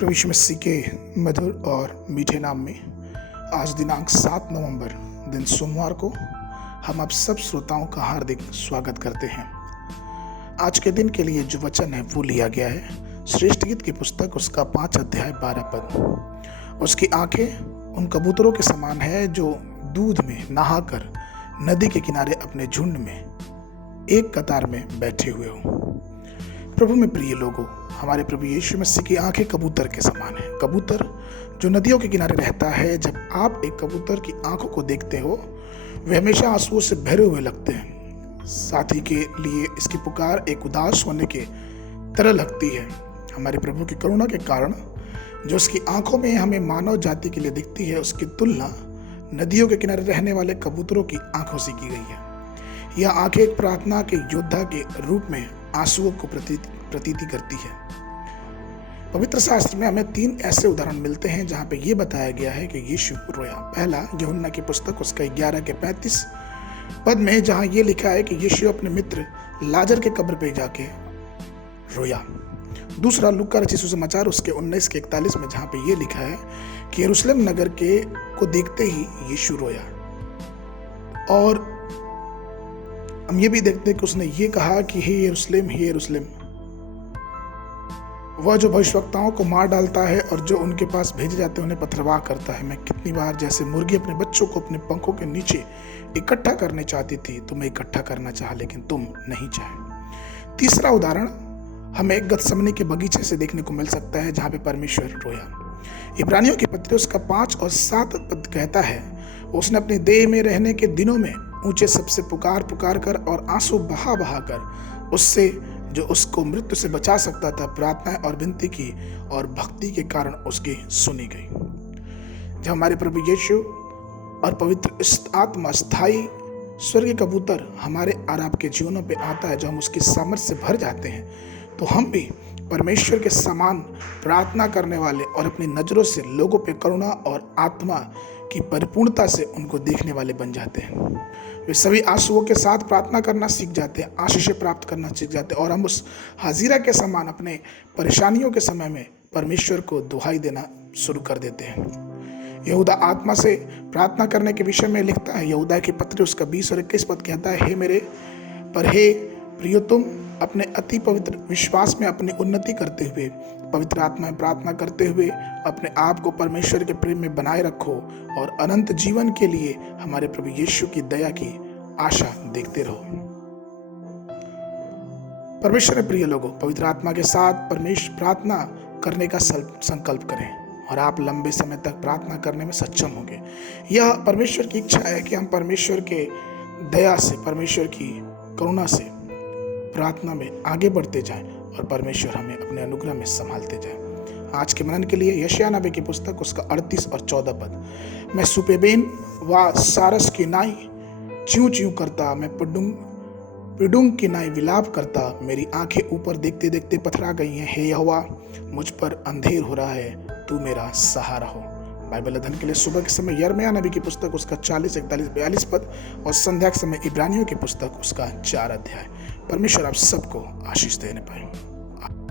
प्रभु यीशु मसीह के मधुर और मीठे नाम में आज दिनांक 7 नवंबर दिन सोमवार को हम आप सब श्रोताओं का हार्दिक स्वागत करते हैं। आज के दिन के लिए जो वचन है वो लिया गया है श्रेष्ठ गीत की पुस्तक उसका 5 अध्याय 12 पद। उसकी आंखें उन कबूतरों के समान है जो दूध में नहाकर नदी के किनारे अपने झुंड में एक कतार में बैठे हुए हो। प्रभु में प्रिय लोगों, हमारे प्रभु यीशु मसीह की आंखें कबूतर के समान है। कबूतर जो नदियों के किनारे रहता है, जब आप एक कबूतर की आंखों को देखते हो वे हमेशा आंसुओं से भरे हुए लगते हैं। साथी के लिए इसकी पुकार एक उदास होने के तरह लगती है। हमारे प्रभु की करुणा के कारण जो उसकी आंखों में हमें मानव जाति के लिए दिखती है, उसकी तुलना नदियों के किनारे रहने वाले कबूतरों की आंखों से की गई है। यह आंखें एक प्रार्थना के योद्धा के रूप में आंसुओं को प्रतीति करती है। पवित्र शास्त्र में हमें 3 ऐसे उदाहरण मिलते हैं जहां पे ये बताया गया है कि यीशु रोया। पहला यूहन्ना की पुस्तक उसका 11 के 35 पद में, जहां ये लिखा है कि यीशु अपने मित्र लाजर के कब्र पे जाके रोया। दूसरा लूका रचित सुसमाचार उसके 19 के 41 में, जहां पे ये लिखा है कि यरूशलेम नगर को देखते ही यीशु रोया। और हम ये भी देखते हैं कि उसने ये कहा कि हे यरूशलेम, वह जो भविष्यवक्ताओं को मार डालता है और जो उनके पास भेजे जाते हैं उन्हें पथरवाह करता है। मैं कितनी बार जैसे मुर्गी अपने बच्चों को अपने पंखों के नीचे इकट्ठा करने चाहती थी, तुम्हें इकट्ठा करना चाहा लेकिन तुम नहीं चाहे। तीसरा उदाहरण हमें गतसमनी के बगीचे से देखने को मिल सकता है, जहाँ पे परमेश्वर रोया। इब्रानियों की पत्री उसका 5 और 7 पद कहता है, उसने अपने देह में रहने के दिनों में ऊंचे सबसे पुकार कर और आंसू बहा कर उससे जो उसको मृत्यु से बचा सकता था प्रार्थनाएं और विनती की और भक्ति के कारण उसकी सुनी गई। जब हमारे प्रभु यीशु और पवित्र आत्मा स्थायी स्वर्गीय कबूतर हमारे और आपके जीवनों पे आता है, जो हम उसकी सामर्थ्य से भर जाते हैं, तो हम भी परमेश्वर के समान प्रार्थना करने वाले और अपनी नजरों से लोगों पे करुणा और आत्मा की परिपूर्णता से उनको देखने वाले बन जाते हैं। वे सभी आंसुओं के साथ प्रार्थना करना सीख जाते हैं, आशीषें प्राप्त करना सीख जाते हैं, और हम उस हाजिरा के समान अपने परेशानियों के समय में परमेश्वर को दुहाई देना शुरू कर देते हैं। यहूदा आत्मा से प्रार्थना करने के विषय में लिखता है। यहूदा की पत्री उसका 20 और 21 पद कहता है, हे प्रियो, तुम अपने अति पवित्र विश्वास में अपनी उन्नति करते हुए पवित्र आत्मा में प्रार्थना करते हुए अपने आप को परमेश्वर के प्रेम में बनाए रखो और अनंत जीवन के लिए हमारे प्रभु यीशु की दया की आशा देखते रहो। परमेश्वर के प्रिय लोगों, पवित्र आत्मा के साथ परमेश्वर प्रार्थना करने का संकल्प करें और आप लंबे समय तक प्रार्थना करने में सक्षम होंगे। यह परमेश्वर की इच्छा है कि हम परमेश्वर के दया से, परमेश्वर की करुणा से प्रार्थना में आगे बढ़ते जाएं और परमेश्वर हमें अपने अनुग्रह में संभालते जाएं। आज के मनन के लिए यशायाह नबी की पुस्तक उसका 38 और 14 पद, मैं सुपेबेन व सारस की नाई च्यूं च्यूं करता, मैं पिडुंग की नाई विलाप करता, मेरी आंखें ऊपर देखते देखते पथरा गई हैं। हे यहोवा, मुझ पर अंधेर हो रहा है, तू मेरा सहारा हो। बाइबल अध्ययन के लिए सुबह के समय यिर्मयाह नबी की पुस्तक उसका 40, 41, 42 पद और संध्या के समय इब्रानियों की पुस्तक उसका 4 अध्याय। परमेश्वर आप सबको आशीष देने पाए।